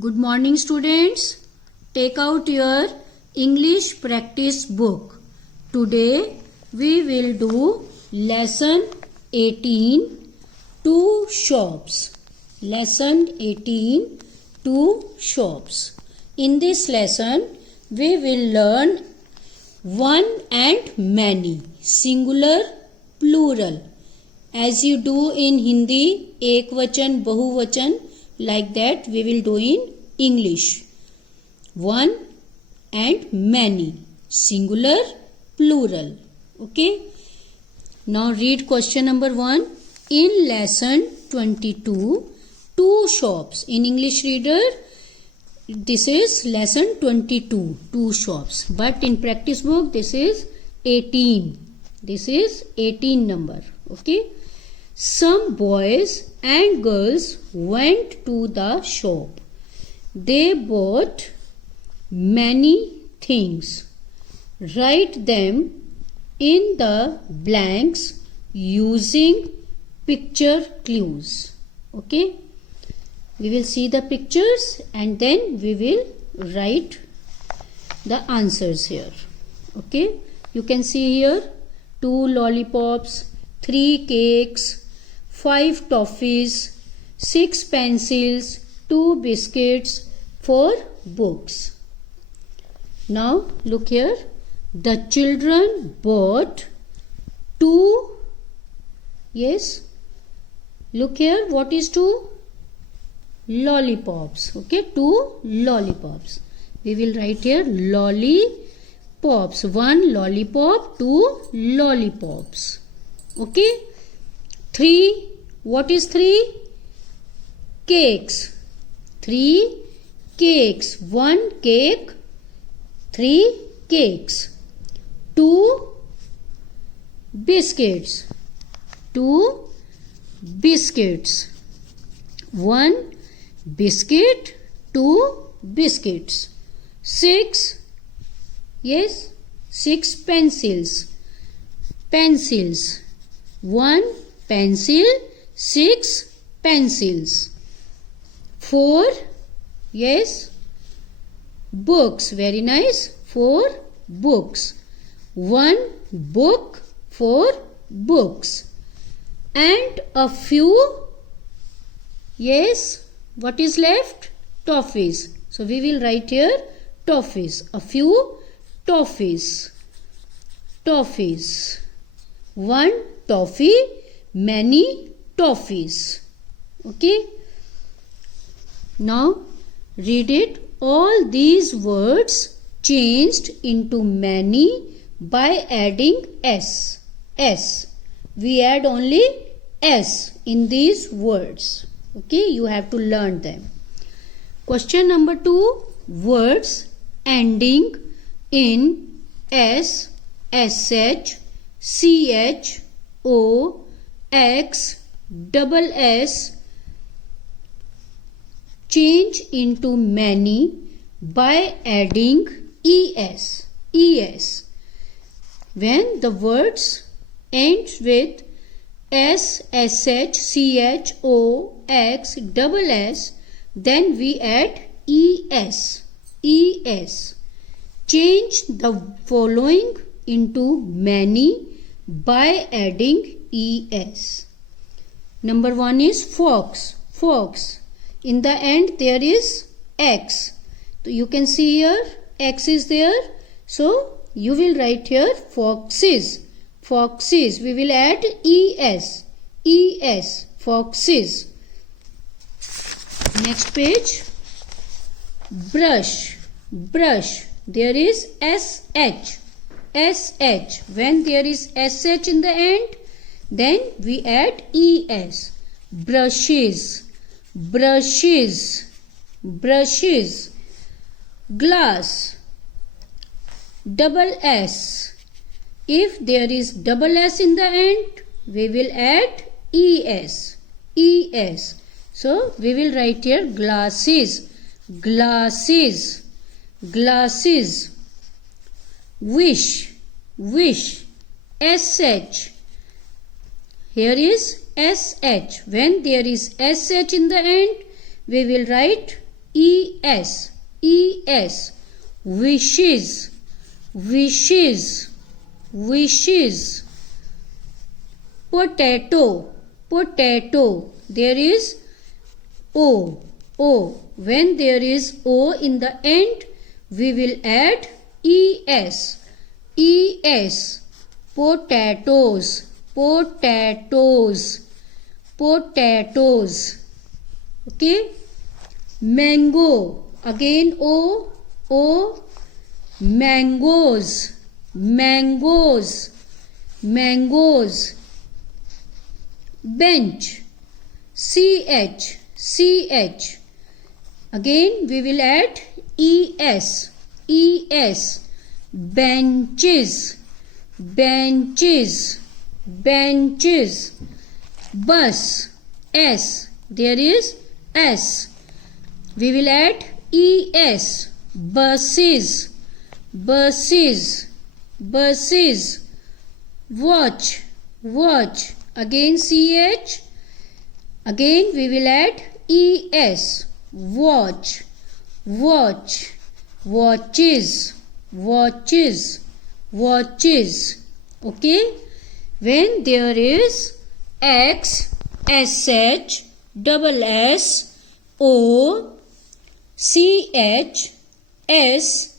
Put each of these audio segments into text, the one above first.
Good morning, students. Take out your English practice book. Today we will do lesson 18, two shops. Lesson 18, two shops. In this lesson we will learn one and many, singular, plural. As you do in Hindi, ekvachan, bahuvachan, like that we will do in English. One and many, singular, plural. Okay. Now read question number 1. In lesson 22, two shops. In English reader, this is lesson 22, two shops. But in practice book, this is 18. This is 18 number. Okay. Some boys and girls went to the shop. They bought many things. Write them in the blanks using picture clues. Okay. We will see the pictures and then we will write the answers here. Okay. You can see here 2 lollipops, 3 cakes, 5 toffees, 6 pencils, 2 biscuits, 4 books. Now look here. The children bought 2. Yes. Look here. What is 2? Lollipops. Okay. 2 lollipops. We will write here lollipops. 1 lollipop, 2 lollipops. Okay. 3. What is 3? Cakes. 3 cakes. 1 cake, 3 cakes. 2 biscuits. 2 biscuits. 1 biscuit, 2 biscuits. 6. Yes, 6 pencils. Pencils. 1 pencil, 6 pencils. 4. Yes, books. Very nice. 4 books. 1 book, 4 books. And a few. Yes, what is left? Toffees. So we will write here toffees. A few toffees. Toffees. 1 toffee, many toffees. Okay. Now read it. All these words changed into many by adding s. S. We add only s in these words. Okay. You have to learn them. Question number 2. Words ending in s, sh, ch, o, x, double s change into many by adding es. Es. When the words end with s, sh, ch, o, x, double s, then we add es. Es. Change the following into many by adding es. Number 1 is fox. Fox. In the end there is x. So you can see here x is there. So you will write here foxes. Foxes. We will add es. Es. Foxes. Next page. Brush. Brush. There is sh. Sh. When there is sh in the end, then we add es. Brushes. Brushes. Brushes. Glass. Double s. If there is double s in the end, we will add es. Es. So we will write here glasses. Glasses. Glasses. Wish. Wish. sh. Here is sh. When there is sh in the end, we will write es, es. Wishes, wishes, wishes. Potato, potato. There is o, o. When there is o in the end, we will add es, es. Potatoes, potatoes, potatoes. Okay. Mango, again o, o. Mangoes, mangoes, mangoes. Bench, ch, ch. Again we will add es, es. Benches, benches, benches. Bus, s. There is s. We will add es. Buses, buses, buses. Watch, watch. Again ch. Again we will add es. Watch, watch. Watches, watches, watches. Okay. When there is x, sh, double s, o, ch, s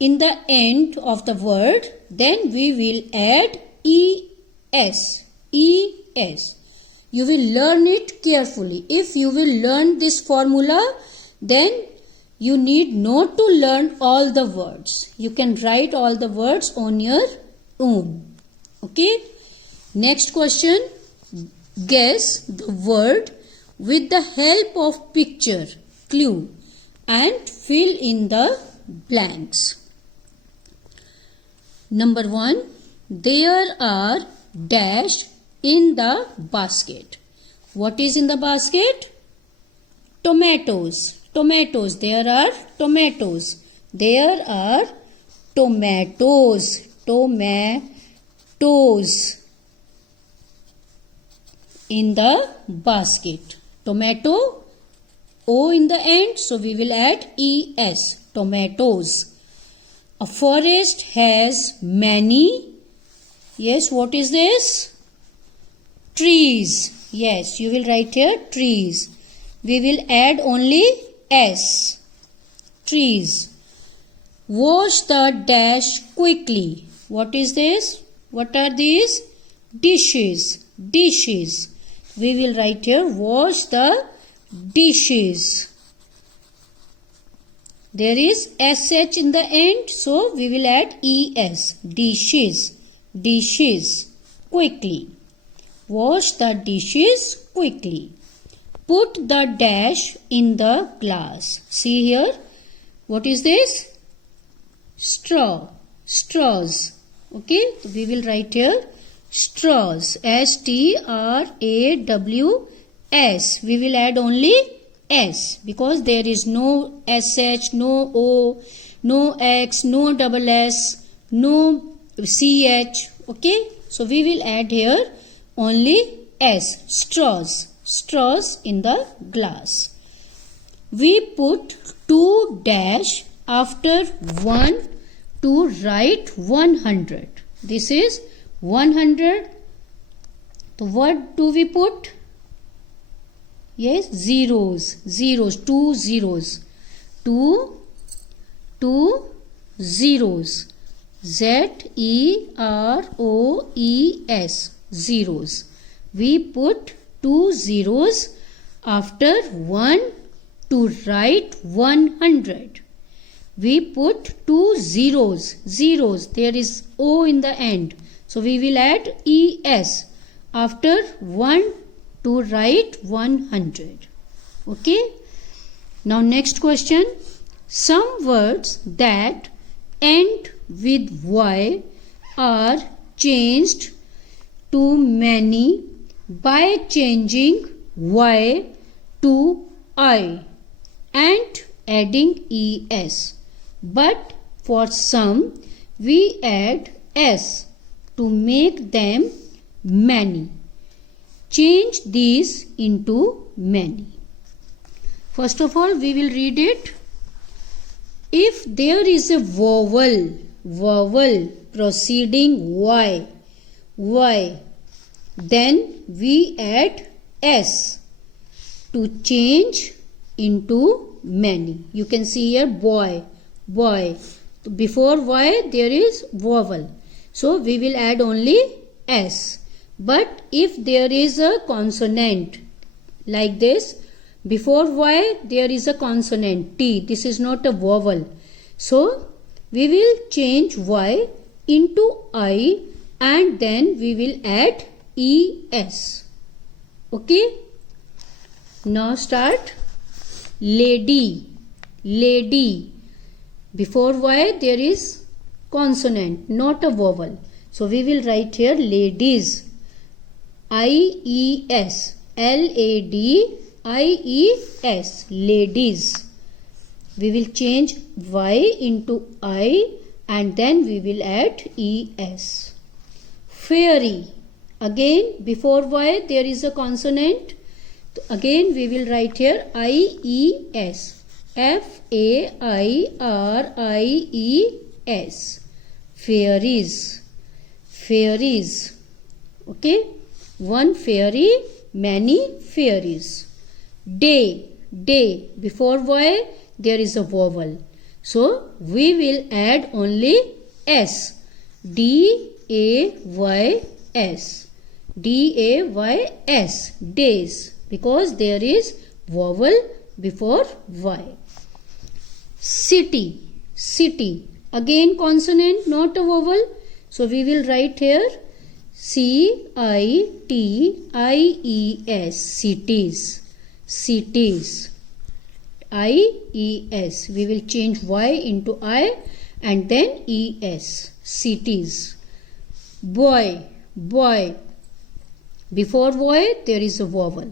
in the end of the word, then we will add es, es. You will learn it carefully. If you will learn this formula, then you need not to learn all the words. You can write all the words on your own. Okay. Next question. Guess the word with the help of picture, clue, and fill in the blanks. Number 1. There are dash in the basket. What is in the basket? Tomatoes. Tomatoes. There are tomatoes. There are tomatoes. Tomatoes in the basket. Tomato, o in the end, so we will add es. Tomatoes. A forest has many. Yes, what is this? Trees. Yes, you will write here trees. We will add only s. Trees. Wash the dash quickly. What is this? What are these? Dishes. Dishes. We will write here wash the dishes. There is sh in the end, so we will add es. Dishes. Dishes. Quickly. Wash the dishes quickly. Put the dash in the glass. See here. What is this? Straw. Straws. Okay. So we will write here straws. straws. We will add only s because there is no sh, no o, no x, no double s, no ch. Okay. So we will add here only s. Straws. Straws in the glass. We put 2 dash after 1 to write 100. This is 100. So what do we put? Yes, zeros. Zeros. 2 zeros. 2 zeros. zeroes. Zeros. We put 2 zeros after 1 to write 100. We put 2 zeros. Zeros. There is o in the end. So we will add es after 1 to write 100. Okay. Now next question. Some words that end with y are changed to many by changing y to I and adding es. But for some we add s to make them many. Change these into many. First of all, we will read it. If there is a vowel preceding y, then we add s to change into many. You can see here boy. Before y there is vowel, so we will add only s. But if there is a consonant like this, before y there is a consonant t, this is not a vowel, so we will change y into I and then we will add es. Okay, now start. Lady. Before y there is consonant, not a vowel, so we will write here ladies. IES. LADIES. Ladies. We will change y into I and then we will add es. Fairy. Again before y there is a consonant, again we will write here IES. FAIRIES. Fairies. Okay, one fairy, many fairies. Day. Before y there is a vowel, so we will add only s. DAYS. Days, because there is vowel before y. City. Again consonant, not a vowel, so we will write here CITIES. Cities. IES. We will change y into I and then es. Cities. Boy. Before y there is a vowel,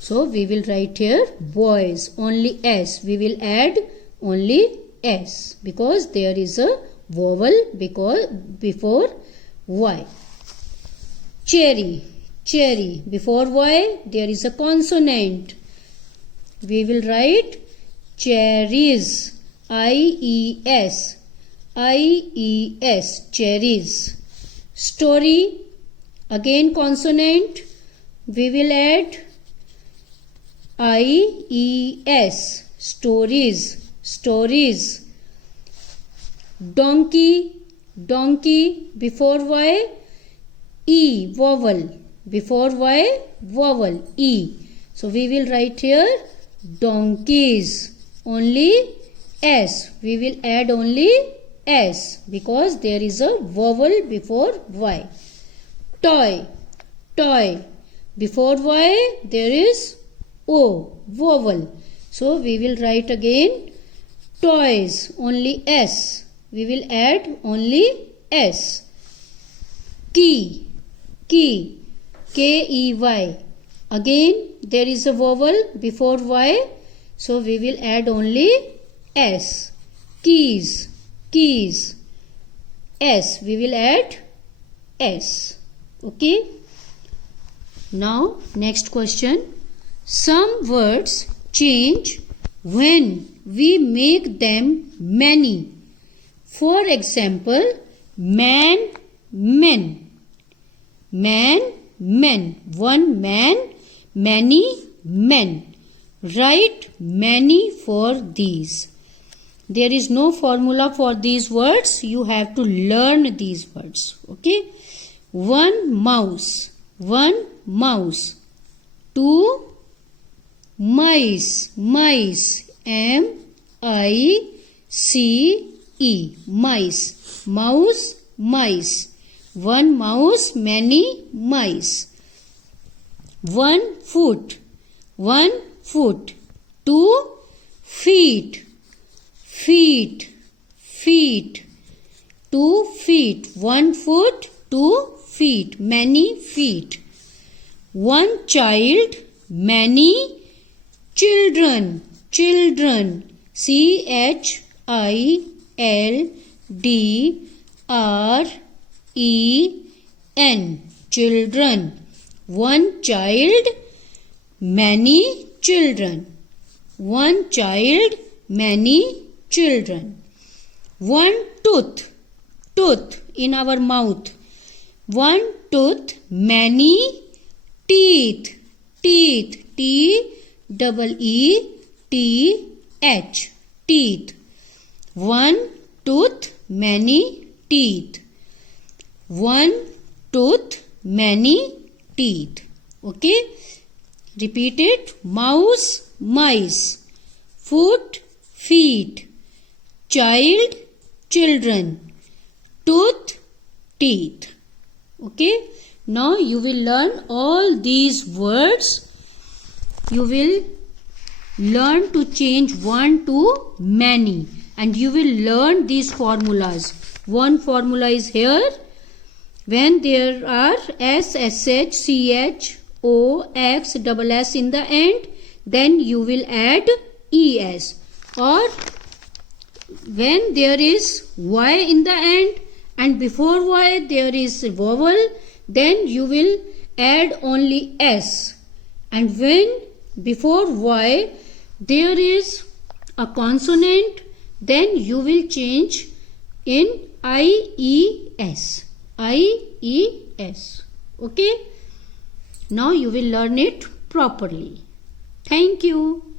so we will write here boys, only s. We will add only s because there is a vowel before y. Cherry. Before y there is a consonant, we will write cherries. IES. Cherries. Story. Again consonant, we will add IES. Stories. Donkey. Before y E, vowel. Before y vowel E, so we will write here donkeys, only s. We will add only s because there is a vowel before y. Toy. Before y there is o, vowel, so we will write again toys, only s. We will add only s. Key. KEY. Again there is a vowel before y, so we will add only s. Keys. S. We will add s. Okay. Now next question. Some words change when we make them many. For example, men. One man, many men. Write many for these. There is no formula for these words. You have to learn these words. Okay. One mouse. Two mice. MICE. Mice. One mouse, many mice. 1 foot. 2 feet. 2 feet. 1 foot, 2 feet. Many feet. 1 child, many children. CHILDREN. Children. One child, many children. One child, many children. One tooth, tooth in our mouth. One tooth, many teeth, teeth, T-E-E-T-H, teeth. One tooth, many teeth. One tooth, many teeth. Okay? Repeat it. Mouse, mice. Foot, feet. Child, children. Tooth, teeth. Okay? Now you will learn all these words. You will learn to change one to many. And you will learn these formulas. One formula is here. When there are S, SH, CH, O, X, double S in the end, then you will add ES. Or when there is Y in the end and before Y there is vowel, then you will add only S. And when before Y there is a consonant, then you will change in IES. IES. Okay? Now you will learn it properly. Thank you.